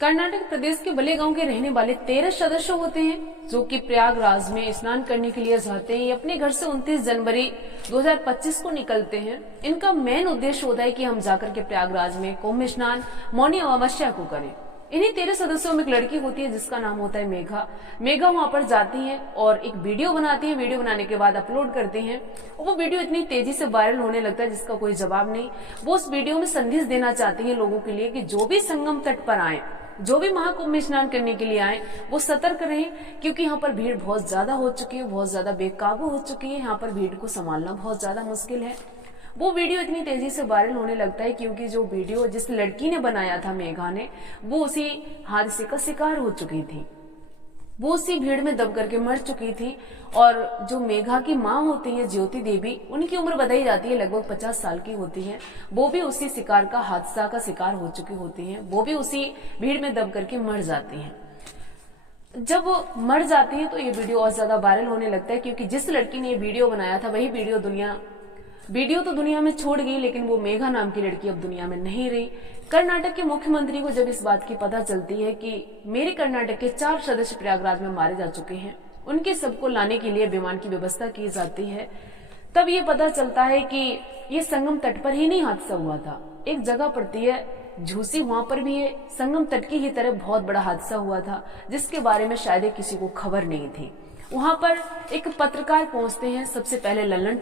कर्नाटक प्रदेश के बले गांव के रहने वाले 13 सदस्य होते हैं जो कि प्रयागराज में स्नान करने के लिए जाते हैं। ये अपने घर से 29 जनवरी 2025 को निकलते हैं। इनका मेन उद्देश्य होता है कि हम जाकर के प्रयागराज में कुंभ स्नान मौनी अमावस्या को करें। इन्हीं 13 सदस्यों में एक लड़की होती है जिसका नाम होता है मेघा। मेघा वहां पर जाती है और एक वीडियो बनाती है। वीडियो बनाने के बाद अपलोड करती हैं। वो वीडियो इतनी तेजी से वायरल होने लगता है जिसका कोई जवाब नहीं। वो उस वीडियो में संदेश देना चाहती है लोगों के लिए कि जो भी संगम तट पर आए, जो भी महाकुंभ में स्नान करने के लिए आए, वो सतर्क रहें, क्योंकि यहाँ पर भीड़ बहुत ज्यादा हो चुकी है, बहुत ज्यादा बेकाबू हो चुकी है। यहाँ पर भीड़ को संभालना बहुत ज्यादा मुश्किल है। वो वीडियो इतनी तेजी से वायरल होने लगता है क्योंकि जो वीडियो जिस लड़की ने बनाया था मेघा ने, वो उसी हादसे का शिकार हो चुकी थी। वो उसी भीड़ में दब करके मर चुकी थी। और जो मेघा की माँ होती है ज्योति देवी, उनकी उम्र बताई जाती है लगभग 50 साल की होती है। वो भी उसी शिकार का हादसा का शिकार हो चुकी होती हैं। वो भी उसी भीड़ में दब करके मर जाती हैं। जब वो मर जाती है तो ये वीडियो और ज्यादा वायरल होने लगता है क्योंकि जिस लड़की ने ये वीडियो बनाया था वही वीडियो तो दुनिया में छोड़ गई, लेकिन वो मेघा नाम की लड़की अब दुनिया में नहीं रही। कर्नाटक के मुख्यमंत्री को जब इस बात की पता चलती है कि मेरे कर्नाटक के 4 सदस्य प्रयागराज में मारे जा चुके हैं, उनके सबको लाने के लिए विमान की व्यवस्था की जाती है, तब ये पता चलता है कि ये संगम तट पर ही नहीं हादसा हुआ था। एक जगह पड़ती है झूसी, वहां पर भी ये संगम तट की ही तरह बहुत बड़ा हादसा हुआ था जिसके बारे में शायद किसी को खबर नहीं थी। वहां पर एक पत्रकार पहुंचते हैं, सबसे पहले लल्लन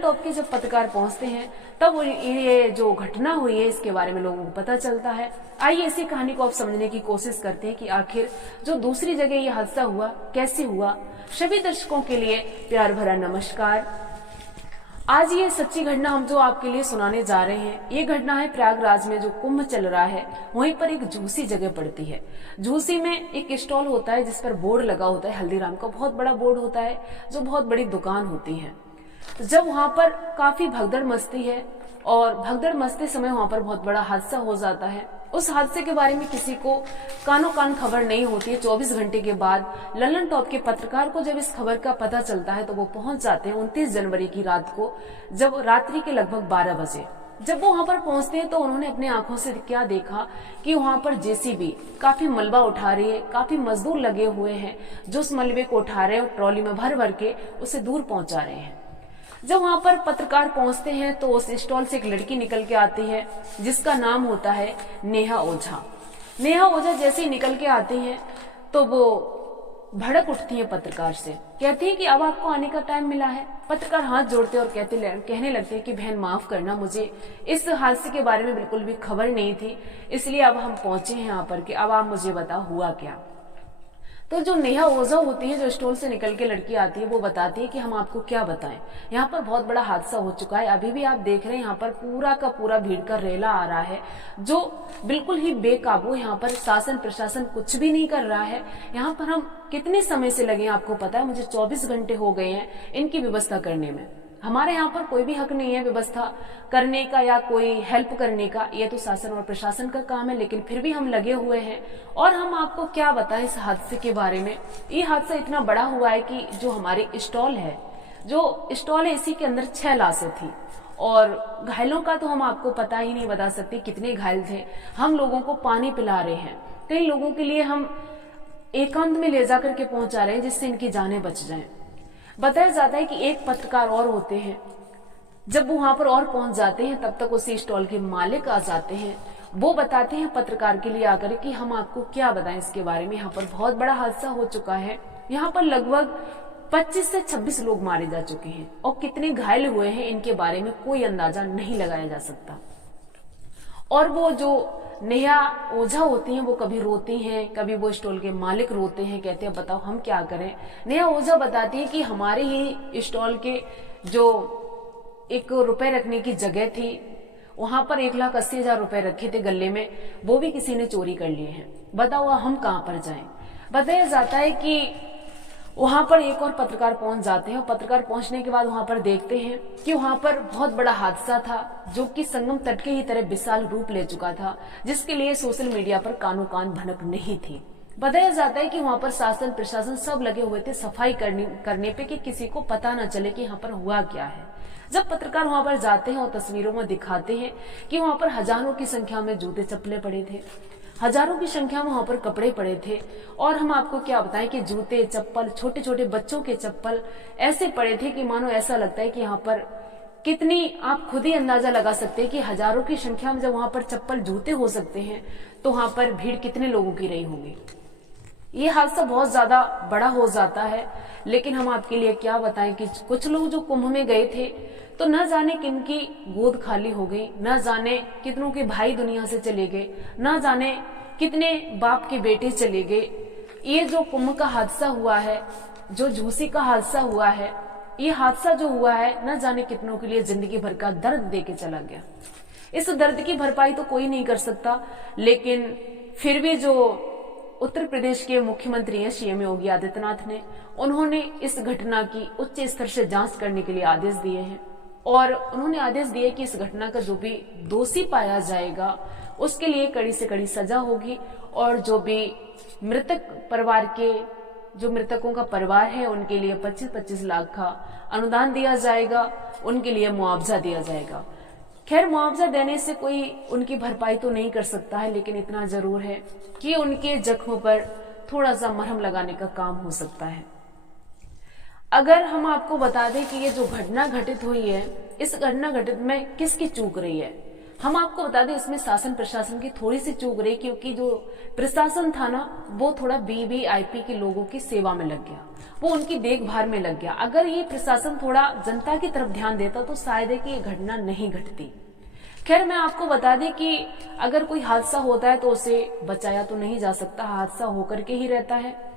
टॉप के जब पत्रकार पहुंचते हैं तब ये जो घटना हुई है इसके बारे में लोगों को पता चलता है। आइए इसी कहानी को आप समझने की कोशिश करते हैं कि आखिर जो दूसरी जगह ये हादसा हुआ कैसे हुआ। सभी दर्शकों के लिए प्यार भरा नमस्कार। आज ये सच्ची घटना हम जो आपके लिए सुनाने जा रहे हैं, ये घटना है प्रयागराज में जो कुंभ चल रहा है वहीं पर एक झूसी जगह पड़ती है। झूसी में एक स्टॉल होता है जिस पर बोर्ड लगा होता है, हल्दीराम का बहुत बड़ा बोर्ड होता है, जो बहुत बड़ी दुकान होती है। जब वहां पर काफी भगदड़ मचती है और भगदड़ मचते समय वहां पर बहुत बड़ा हादसा हो जाता है। उस हादसे के बारे में किसी को कानो कान खबर नहीं होती है। 24 घंटे के बाद लल्लन टॉप के पत्रकार को जब इस खबर का पता चलता है तो वो पहुंच जाते हैं 29 जनवरी की रात को, जब रात्रि के लगभग 12 बजे। जब वो वहां पर पहुंचते हैं तो उन्होंने अपने आंखों से क्या देखा कि वहां पर जेसीबी काफी मलबा उठा रही है, काफी मजदूर लगे हुए हैं जो उस मलबे को उठा रहे हैं और ट्रॉली में भर भर के उसे दूर पहुंचा रहे हैं। जब वहां पर पत्रकार पहुंचते हैं तो उस स्टॉल से एक लड़की निकल के आती है जिसका नाम होता है नेहा ओझा। नेहा ओझा जैसे ही निकल के आती हैं तो वो भड़क उठती है पत्रकार से, कहती है कि अब आपको आने का टाइम मिला है। पत्रकार हाथ जोड़ते और कहने लगते हैं कि बहन माफ करना, मुझे इस हादसे के बारे में बिल्कुल भी खबर नहीं थी, इसलिए अब हम पहुंचे हैं यहाँ पर कि अब आप मुझे बताओ हुआ क्या। तो जो नेहा ओझा होती है, जो स्टॉल से निकल के लड़की आती है, वो बताती है कि हम आपको क्या बताएं, यहाँ पर बहुत बड़ा हादसा हो चुका है। अभी भी आप देख रहे हैं यहाँ पर पूरा का पूरा भीड़ का रेला आ रहा है जो बिल्कुल ही बेकाबू। यहाँ पर शासन प्रशासन कुछ भी नहीं कर रहा है। यहाँ पर हम कितने समय से लगे आपको पता है, मुझे 24 घंटे हो गए हैं इनकी व्यवस्था करने में। हमारे यहाँ पर कोई भी हक नहीं है व्यवस्था करने का या कोई हेल्प करने का, ये तो शासन और प्रशासन का काम है, लेकिन फिर भी हम लगे हुए हैं। और हम आपको क्या बताएं इस हादसे के बारे में। ये हादसा इतना बड़ा हुआ है कि जो हमारी स्टॉल है इसी के अंदर 6 लाशें थी और घायलों का तो हम आपको पता ही नहीं बता सकते कितने घायल थे। हम लोगों को पानी पिला रहे हैं, कई लोगों के लिए हम एकांत में ले जाकर के पहुंचा रहे हैं जिससे इनकी जानें बच जाएं। बताया जाता है कि एक पत्रकार और होते हैं, जब वो वहां पर और पहुंच जाते हैं तब तक उसी स्टॉल के मालिक आ जाते हैं। वो बताते हैं पत्रकार के लिए आकर कि हम आपको क्या बताएं इसके बारे में, यहाँ पर बहुत बड़ा हादसा हो चुका है। यहाँ पर लगभग 25 से 26 लोग मारे जा चुके हैं और कितने घायल हुए हैं इनके बारे में कोई अंदाजा नहीं लगाया जा सकता। और वो जो नेहा ओझा होती हैं वो कभी रोती हैं, कभी वो स्टॉल के मालिक रोते हैं, कहते हैं बताओ हम क्या करें। नेहा ओझा बताती है कि हमारे ही स्टॉल के जो 1 रुपए रखने की जगह थी वहां पर 1,80,000 रुपए रखे थे गले में, वो भी किसी ने चोरी कर लिए हैं। बताओ हम कहां पर जाएं। बताया जाता है कि वहां पर एक और पत्रकार पहुंच जाते हैं और पत्रकार पहुंचने के बाद वहां पर देखते हैं कि वहां पर बहुत बड़ा हादसा था जो कि संगम तट के ही तरह विशाल रूप ले चुका था, जिसके लिए सोशल मीडिया पर कानो कान भनक नहीं थी। बताया जाता है कि वहां पर शासन प्रशासन सब लगे हुए थे सफाई करने पे कि किसी को पता न चले कि यहाँ पर हुआ क्या है। जब पत्रकार वहां पर जाते हैं और तस्वीरों में दिखाते हैं कि वहां पर हजारों की संख्या में जूते चप्पलें पड़े थे, हजारों की संख्या में वहां पर कपड़े पड़े थे। और हम आपको क्या बताएं कि जूते, चप्पल, छोटे छोटे बच्चों के चप्पल ऐसे पड़े थे कि मानो ऐसा लगता है कि यहाँ पर कितनी, आप खुद ही अंदाजा लगा सकते हैं कि हजारों की संख्या में जब वहां पर चप्पल, जूते हो सकते हैं तो वहां पर भीड़ कितने लोगों की रही होगी। ये हादसा बहुत ज्यादा बड़ा हो जाता है। लेकिन हम आपके लिए क्या बताएं कि कुछ लोग जो कुंभ में गए थे तो न जाने किनकी गोद खाली हो गई, न जाने कितनों के भाई दुनिया से चले गए, न जाने कितने बाप के बेटे चले गए। ये जो कुंभ का हादसा हुआ है, जो झूसी का हादसा हुआ है, ये हादसा जो हुआ है न जाने कितनों के लिए जिंदगी भर का दर्द देके चला गया। इस दर्द की भरपाई तो कोई नहीं कर सकता, लेकिन फिर भी जो उत्तर प्रदेश के मुख्यमंत्री हैं सीएम योगी आदित्यनाथ ने, उन्होंने इस घटना की उच्च स्तर से जांच करने के लिए आदेश दिए हैं। और उन्होंने आदेश दिए कि इस घटना का जो भी दोषी पाया जाएगा उसके लिए कड़ी से कड़ी सजा होगी। और जो भी मृतक परिवार के, जो मृतकों का परिवार है, उनके लिए 25-25 लाख का अनुदान दिया जाएगा, उनके लिए मुआवजा दिया जाएगा। खैर, मुआवजा देने से कोई उनकी भरपाई तो नहीं कर सकता है, लेकिन इतना जरूर है कि उनके जख्मों पर थोड़ा सा मरहम लगाने का काम हो सकता है। अगर हम आपको बता दें कि ये जो घटना घटित हुई है, इस घटना घटित में किसकी चूक रही है, हम आपको बता दें इसमें शासन प्रशासन की थोड़ी सी चूक रही, क्योंकि जो प्रशासन था ना, वो थोड़ा वीवीआईपी के लोगों की सेवा में लग गया, वो उनकी देखभाल में लग गया। अगर ये प्रशासन थोड़ा जनता की तरफ ध्यान देता तो शायद है कि ये घटना नहीं घटती। खैर, मैं आपको बता दें कि अगर कोई हादसा होता है तो उसे बचाया तो नहीं जा सकता, हादसा होकर के ही रहता है।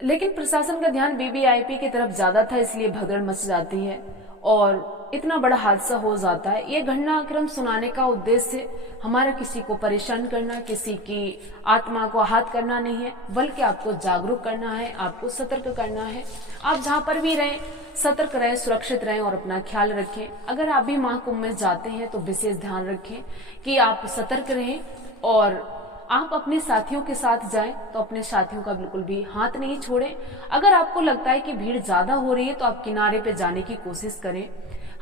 लेकिन प्रशासन का ध्यान वीवीआईपी की तरफ ज्यादा था, इसलिए भगदड़ मच जाती है और इतना बड़ा हादसा हो जाता है। ये घटनाक्रम सुनाने का उद्देश्य हमारा किसी को परेशान करना, किसी की आत्मा को आहत करना नहीं है, बल्कि आपको जागरूक करना है, आपको सतर्क करना है। आप जहां पर भी रहें सतर्क रहें, सुरक्षित रहें और अपना ख्याल रखें। अगर आप भी महाकुंभ में जाते हैं तो विशेष ध्यान रखें कि आप सतर्क रहें और आप अपने साथियों के साथ जाएं तो अपने साथियों का बिल्कुल भी हाथ नहीं छोड़ें। अगर आपको लगता है कि भीड़ ज्यादा हो रही है तो आप किनारे पे जाने की कोशिश करें।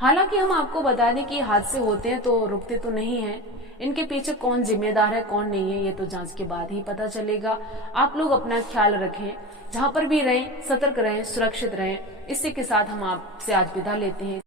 हालांकि हम आपको बता दें कि हादसे होते हैं तो रुकते तो नहीं हैं, इनके पीछे कौन जिम्मेदार है कौन नहीं है ये तो जांच के बाद ही पता चलेगा। आप लोग अपना ख्याल रखें, जहां पर भी रहें सतर्क रहें, सुरक्षित रहें। इसी के साथ हम आपसे आज विदा लेते हैं।